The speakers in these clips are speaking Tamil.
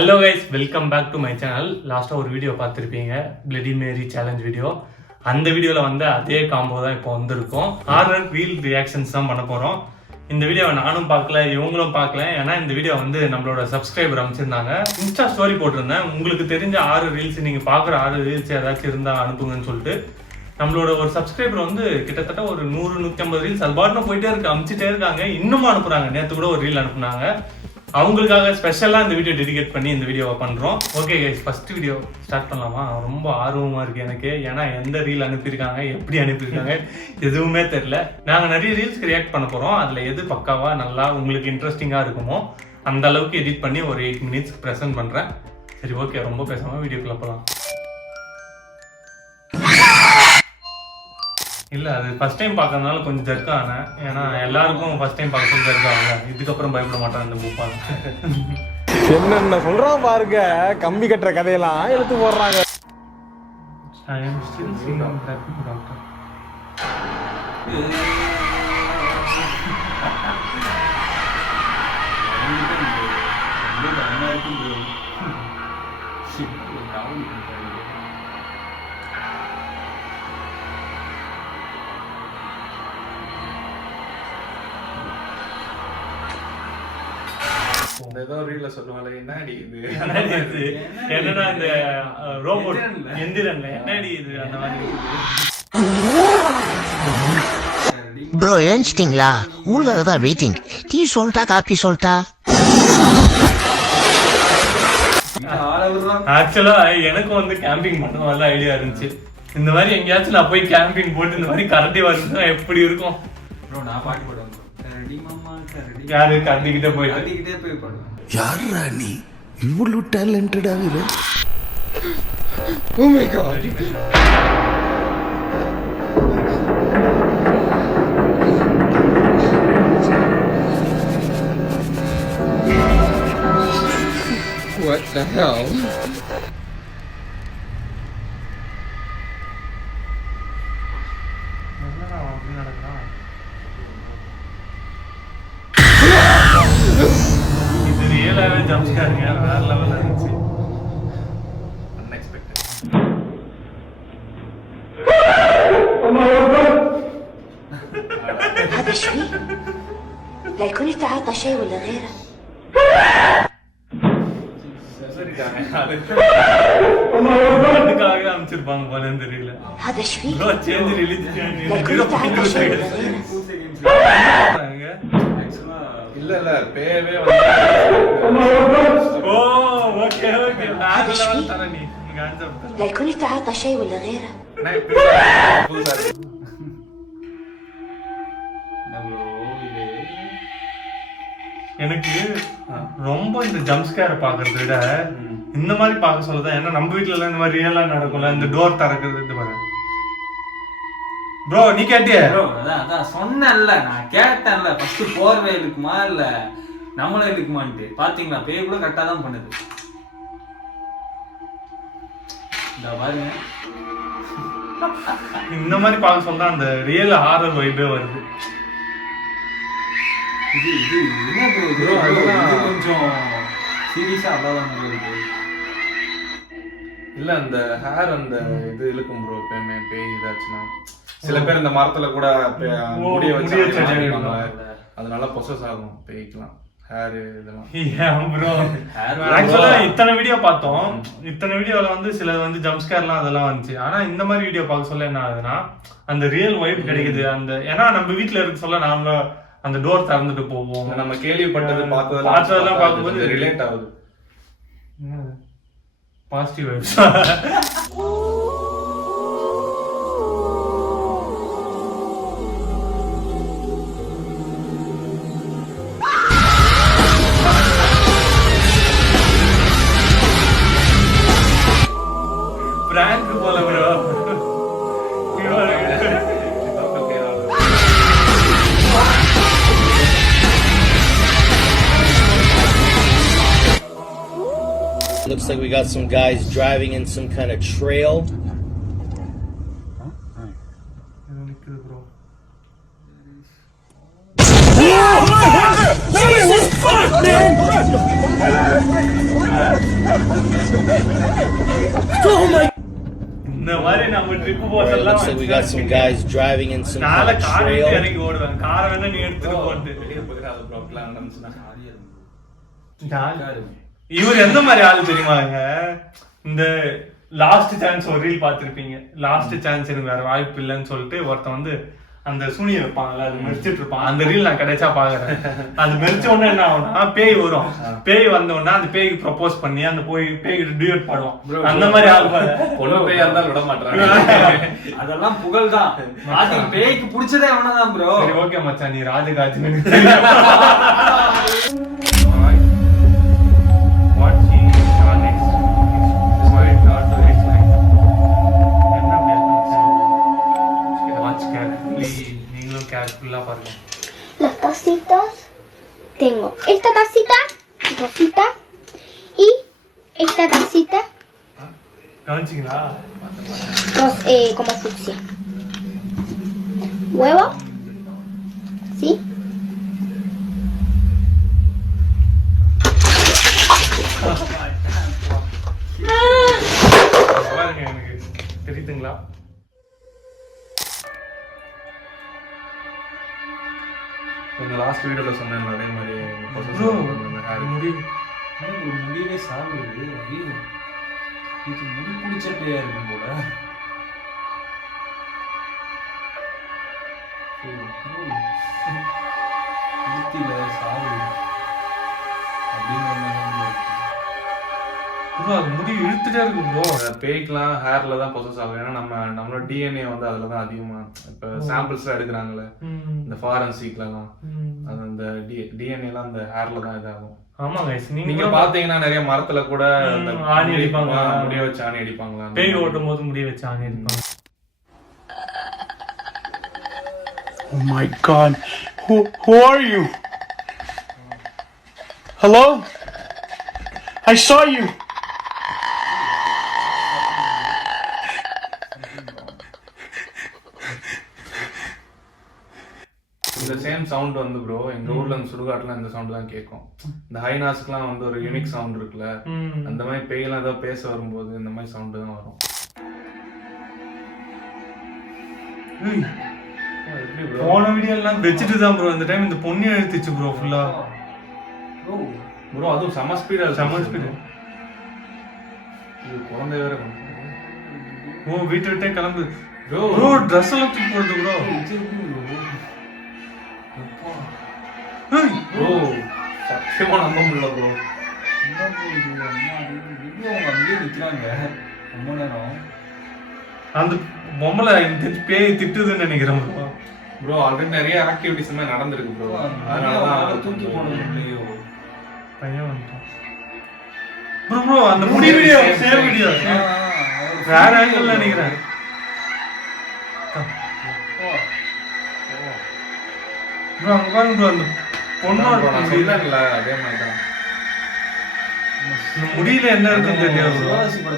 Hello guys, welcome back to my channel. லாஸ்ட்டாக ஒரு வீடியோ பார்த்துருப்பீங்க, பிளடி மேரி சேலஞ்ச் வீடியோ. அந்த வீடியோவில் வந்து அதே காம்போ தான் இப்போ வந்திருக்கோம். ஹாரர் ரீல் ரியாக்ஷன்ஸ் தான் பண்ண போகிறோம். இந்த வீடியோவை நானும் பார்க்கல, இவங்களும் பார்க்கல. ஏன்னா இந்த வீடியோ வந்து நம்மளோட சப்ஸ்கிரைபர் அமைச்சிருந்தாங்க. இன்ஸ்டா ஸ்டோரி போட்டிருந்தேன், உங்களுக்கு தெரிஞ்ச 6 ரீல்ஸ், நீங்கள் பார்க்குற 6 ரீல்ஸ் ஏதாச்சும் இருந்தால் அனுப்புங்கன்னு சொல்லிட்டு. நம்மளோட ஒரு சப்ஸ்கிரைபர் வந்து கிட்டத்தட்ட ஒரு 100-150 ரீல்ஸ் அது பாட்டுன்னு போயிட்டே இருக்கு, அனுப்பிச்சிட்டே இருக்காங்க. இன்னமும் அனுப்புகிறாங்க. நேற்று கூட ஒரு ரீல் அனுப்புனாங்க. அவங்களுக்காக ஸ்பெஷலாக இந்த வீடியோ டெடிகேட் பண்ணி இந்த வீடியோவை பண்ணுறோம். Okay guys, first video start பண்ணலாமா? ரொம்ப ஆர்வமாக இருக்குது எனக்கு. ஏன்னா எந்த ரீல் அனுப்பியிருக்காங்க, எப்படி அனுப்பியிருக்காங்க எதுவுமே தெரில. நாங்கள் நிறைய ரீல்ஸ்க்கு ரியாக்ட் பண்ண போகிறோம். அதில் எது பக்காவாக நல்லா உங்களுக்கு இன்ட்ரெஸ்டிங்காக இருக்குமோ அந்த அளவுக்கு எடிட் பண்ணி ஒரு 8 மினிட்ஸ்க்கு ப்ரெசென்ட் பண்ணுறேன். சரி, ஓகே, ரொம்ப பேசாமல் வீடியோக்குள்ளே போகலாம். இல்லை, அது ஃபர்ஸ்ட் டைம் பார்க்கறதுனால கொஞ்சம் ஜர்க் ஆனேன். ஏன்னா எல்லாருக்கும் ஃபர்ஸ்ட் டைம் பார்க்க ஜர்க் ஆகல. இதுக்கப்புறம் பயப்பட மாட்டேன் இந்த பூப்பால். என்னென்ன சொல்றான் பாருங்க, கம்பி கட்டுற கதையெல்லாம் எடுத்து போடுறாங்க. ஏதோ ரீல்ல சொல்லுவாங்க, என்னடி இது என்னன்னா இந்த ரோபோட் எந்திரன்ல என்னடி இது அந்த மாதிரி. ப்ரோ ஏஞ்சிட்டிங்களா? உங்களுக்காக தான் வெயிட்டிங். டீ சொல்லிட்டா காப்பி சொல்லிட்டா? ஆக்சுவலா எனக்கும் வந்து கேம்பிங் பண்ண நல்ல ஐடியா இருந்துச்சு. இந்த மாதிரி எங்கேயாச்சும் நான் போய் கேம்பிங் போட்டு இந்த மாதிரி கரண்டி வருதுன்னா எப்படி இருக்கும்? நான் பாட்டு போடுவேன். யாரு கரண்டிக்கிட்டே போய் பாடுவேன். யாரா நீ இவ்வளவு டேலண்டடா இரு? Oh my god. What the hell? இது ரியலாவே ஜம்ப்ஸ்கேருங்க, வேற லெவல்ல இருந்துச்சு. Unexpected. هذا شوي؟ لا يكون يتعاطى شيء ولا غيره. அதுக்காக அமைச்சிருப்பாங்க போல இந்த ரீல. هذا شوي؟ Change religion لا يكون يتعاطى شيء ولا غيره. இல்ல பேவே வந்து ஓ ஓகே ஓகே, வேற லெவல் தர நீ ஆன்சர். لا يكون يتعاطى شيء ولا غيره. புதுசா எனக்கு ரொம்ப இந்த ஜம்ப்ஸ்கேர் பாக்குறத விட இந்த மாதிரி பார்க்க சொல்லதான். ஏன்னா நம்ம வீட்டுல எல்லாம் இந்த மாதிரி ரியலா நடக்கும்ல, இந்த டோர் திறக்கிறது. இது பாருங்க ப்ரோ, நீ கேட்டியே? அதான் சொன்னேன்ல, நான் கேட்டேன்ல. ஃபர்ஸ்ட் போர்வே இருக்குமா இல்ல நம்மளும் இருக்குமான்ட்டு. பாத்தீங்களா, பேய் கூட கரெக்டா தான் பண்ணுது. இந்த பாருங்க, இந்த மாதிரி பார்க்க சொல்றா அந்த ரியல் ஹாரர் வைபே வருது. இது என்ன ப்ரோ, இது கொஞ்சம் சீரியஸா அவ்வளவுதான் இருக்கு. இல்ல அந்த ஹேர் அந்த இது இழுக்கும் ப்ரோ. பேய் இதாச்சுன்னா சில பேர் இந்த மரத்துல கூட முடிய வச்சு அதனால பொசஸ் ஆகும் பேய்க்கலாம் ஹேர் இதெல்லாம். ஏன் ப்ரோ, ஆக்சுவலா இத்தனை வீடியோ பார்த்தோம். இத்தனை வீடியோல வந்து சில வந்து ஜம்ப்ஸ்கேர்லாம் அதெல்லாம் வந்துச்சு. ஆனா இந்த மாதிரி வீடியோ பார்க்க சொல்ல என்ன ஆகுதுன்னா அந்த ரியல் வைப் கிடைக்குது. அந்த ஏன்னா நம்ம வீட்டுல இருக்க சொல்ல நாம அந்த டோர் திறந்துட்டு போவோம். நம்ம கேள்விப்பட்டது பார்த்ததெல்லாம் பார்க்கும்போது ரிலேட் ஆகுது. Positive vibes. பிராங்க் போல bro. Looks like we got some guys driving in some kind of trail. Jesus fuck, man! இந்த மாதிரி நம்ம ட்ரிப் போறதெல்லாம் Looks like we got some guys driving in some நாளை kind of கார் trail. இறங்கி ஓடுவேன். காரை வேணா நீ எடுத்துட்டு போட்டு. வெளியே போயிடாது ப்ரோ பிளான் நடந்துச்சுன்னா. இவர் எந்த மாதிரி ஆளு தெரியுமாங்க? இந்த லாஸ்ட் சான்ஸ் ஒரு ரீல் பார்த்திருப்பீங்க. லாஸ்ட் சான்ஸ் எனக்கு வேற வாய்ப்பு இல்லைன்னு சொல்லிட்டு ஒருத்தன் வந்து அந்த சுனியை வைப்பாங்கல்ல, அது மெரிச்சிட்டு இருப்பான். அந்த ரீல் நான் கிடைச்சா பாக்குறேன். அது மெரிச்ச உடனே என்ன ஆகும்னா பேய் வரும். பேய் வந்த உடனே அந்த பேய்க்கு ப்ரப்போஸ் பண்ணி அந்த பேய்கிட்ட டியூட் பாடுவான். அந்த மாதிரி ஆள் பாரு. பொண்ணு பேயா இருந்தாலும் விட மாட்டாங்க. அதெல்லாம் புகழ் தான். பேய்க்கு பிடிச்சதே அவனதான் ப்ரோ. சரி ஓகே மச்சான், நீ ராஜகாஜ் Las tacitas, tengo esta tacita rosita y esta tacita como fucsia. Huevo, ¿sí? எனக்கு தெரியுதுங்களா? இந்த லாஸ்ட் வீடியோல சொன்னேன் அதே மாதிரி முடியவே சாப்பிடுது. ஐயோ, இது முடி பிடிச்ச பேயா இருக்கும் போல. சாவு அது முடி இழுத்துட்டே இருக்கு ப்ரோ. பேய்க்கெல்லாம் ஹேர்ல தான் பொசஸ் ஆகும். ஏன்னா நம்மளோட டிஎன்ஏ வந்து அதுல தான் அதிகமா இப்போ சாம்பிள்ஸ்லாம் எடுக்கிறாங்கல்ல இந்த ஃபாரன்சிக்லாம், அது அந்த டிஎன்ஏலாம் அந்த ஹேர்ல தான் இதாகும். ஆமா கைஸ், நீங்க பாத்தீங்கன்னா நிறைய மரத்துல கூட ஆணி அடிப்பாங்க, முடிய வச்சு ஆணி அடிப்பாங்களா. பேய் ஓட்டும் போது முடிய வச்சு ஆணி அடிப்பாங்க. Oh my god. Who are you? Hello? I saw you. இந்த சேம் சவுண்ட் வந்து ப்ரோ எங்க ஊர்ல இந்த சுடுகாட்டுல இந்த சவுண்ட் தான் கேட்கும். இந்த ஹைனாஸ்க்குலாம் வந்து ஒரு யூனிக் சவுண்ட் இருக்குல்ல, அந்த மாதிரி பேயெல்லாம் ஏதோ பேச வரும்போது இந்த மாதிரி சவுண்ட் தான் வரும். போன வீடியோ எல்லாம் வச்சுட்டு தான் ப்ரோ இந்த டைம் இந்த பொண்ணு எழுத்துச்சு ப்ரோ ஃபுல்லா. ப்ரோ அதுவும் செம ஸ்பீடா செம ஸ்பீடு. இது குழந்தை வேற. ஓ வீட்டை விட்டே கிளம்பு ப்ரோ. ட்ரெஸ் எல்லாம் தூக்கி போடுது ப்ரோ. ப்ரோ சத்தியமா நம்ப முடியல ப்ரோ. அங்கேயே நிக்கிறாங்க ரொம்ப நேரம். அந்த பொம்மலை பேய் திட்டுதுன்னு நினைக்கிறேன் ப்ரோ. ப்ரோ ஆல்ரெடி நிறைய ஆக்டிவிட்டிஸ் மாதிரி நடந்திருக்கு ப்ரோ. அதனாலதான் தூக்கி போடணும் இல்லையோ. பையன் வந்துட்டான் ப்ரோ. ப்ரோ அந்த முடி வீடியோ சேம் வீடியோ வேற ஆங்கிள் நினைக்கிறேன். ப்ரோ அங்க பாருங்க ப்ரோ, அந்த பொண்ணோட முடியல அதே மாதிரி தான். இந்த முடியில என்ன இருக்குன்னு தெரியாது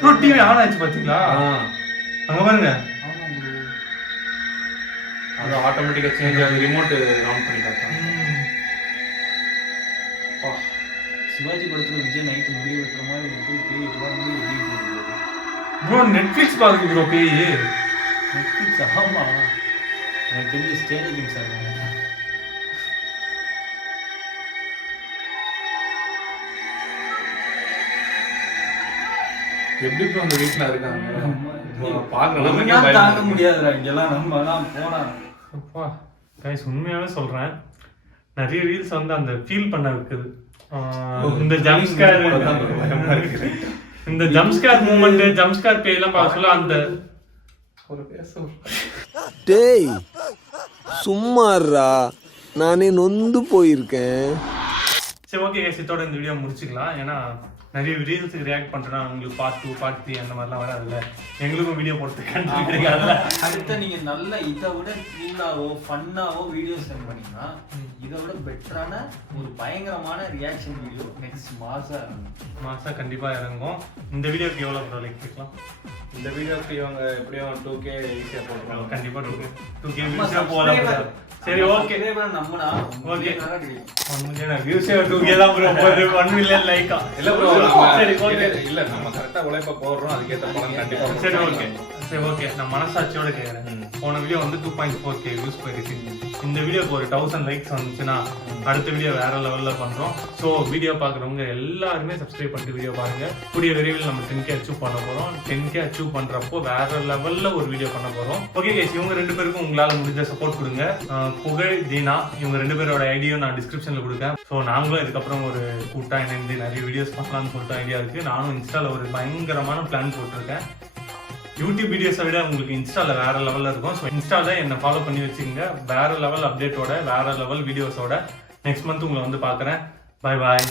ப்ரோ. டிவி ஆன் ஆச்சு பாத்தீங்களா? அங்க பாருங்க, அது ஆட்டோமேட்டிக்கா சேஞ்ச் ஆகுது. ரிமோட் ஆன் பண்ணி பார்த்தாங்க. சிவாஜி படத்துல விஜய் நைட்டு முடிய வைக்கிற மாதிரி ப்ரோ. நெட்ஃபிளிக்ஸ் பாருங்க ப்ரோ பேய். நெட்ஃபிளிக்ஸ் ஆமா, எனக்கு தெரிஞ்ச ஸ்டேஜ் திங்ஸ் ஆகும். எப்படி ப்ரோ அந்த வீட்ல இருக்காங்க பாக்க தாங்க முடியாதுடா இங்கெல்லாம். நம்ம எல்லாம் போனா அப்பா கைஸ் உண்மையாவே சொல்றேன், நிறைய ரீல்ஸ் வந்து அந்த ஃபீல் பண்ண வைக்குது. இந்த ஜம்ப்ஸ்கேர் இந்த ஜம்ப்ஸ்கேர் மூமெண்ட், ஜம்ப்ஸ்கேர் பேய் எல்லாம் பார்க்க சொல்ல அந்த ஒரு பேச. டேய் சும்மாறா, நானே நொந்து போயிருக்கேன். சரி ஓகே கைஸ், இதோட இந்த வீடியோ முடிச்சுக்கலாம். ஏன்னா நிறைய ரீல்ஸுக்கு ரியாக்ட் பண்ணுறேன்னா உங்களுக்கு பார்ட் 2 பார்ட் 3 அந்த மாதிரிலாம் வராதுல்ல. எங்களுக்கும் வீடியோ போட்டு கிடைக்காதுல்ல. அடுத்த நீங்கள் நல்ல இதை விட த்ரில்லாவோ ஃபன்னாவோ வீடியோ சென்ட் பண்ணிங்கன்னா இதை விட பெட்டரான ஒரு பயங்கரமான ரியாக்ஷன் வீடியோ நெக்ஸ்ட் மாதம் கண்டிப்பாக இறங்கும். இந்த வீடியோக்கு எவ்வளோ ப்ரோ லைக் கேட்கலாம்? இந்த வீடியோக்கு இவங்க எப்படியும் 2K ஈஸியாக போட்டுருவாங்க. கண்டிப்பாக 2K வியூஸாக போகலாம். சரி ஓகே நம்மனா ஓகே 1 மில்லியன் வியூஸே 2K தான் ப்ரோ. 1 மில்லியன் லைக்கா இல்லை ப்ரோ சரி, okay. இல்ல நம்ம கரெக்டா உழைப்ப போடுறோம், அதுக்கேத்த பலன் கண்டிப்பா சரி ஓகே சரி ஓகே நான் மனசாட்சியோட கேக்குறேன். போன வீடியோ வந்து 2.4K வியூஸ் போயிருக்கு. இந்த வீடியோக்கு ஒரு 1000 லைக்ஸ் வந்துச்சுன்னா அடுத்த வீடியோ வேற லெவல்ல பண்றோம். ஸோ வீடியோ பாக்குறவங்க எல்லாருமே சப்ஸ்கிரைப் பண்ணிட்டு வீடியோ பாருங்க. கூடிய விரைவில் நம்ம 10K அச்சீவ் பண்ண போறோம். 10K அச்சீவ் பண்றப்போ வேற லெவல்ல ஒரு வீடியோ பண்ண போறோம். ஓகே கைஸ், இவங்க 2 பேருக்கும் உங்களால முடிஞ்ச சப்போர்ட் கொடுங்க. புகழ், தீனா, இவங்க 2 பேரோட ஐடியா நான் டிஸ்கிரிப்ஷன்ல கொடுக்கேன். ஸோ நாங்களும் இதுக்கப்புறம் ஒரு கூட்டா இணைந்து நிறைய வீடியோஸ் பண்ணலாம்னு சொல்லிட்டு ஐடியா இருக்கு. நானும் இன்ஸ்டால ஒரு பயங்கரமான பிளான் போட்டிருக்கேன். யூடியூப் வீடியோஸை விட உங்களுக்கு இன்ஸ்டால வேற லெவல்ல இருக்கும். ஸோ இன்ஸ்டால என்ன ஃபாலோ பண்ணி வச்சுக்கோங்க. வேற லெவல் அப்டேட்டோட வேற லெவல் வீடியோஸோட நெக்ஸ்ட் மந்த் உங்களை வந்து பார்க்குறேன். பாய் பாய்.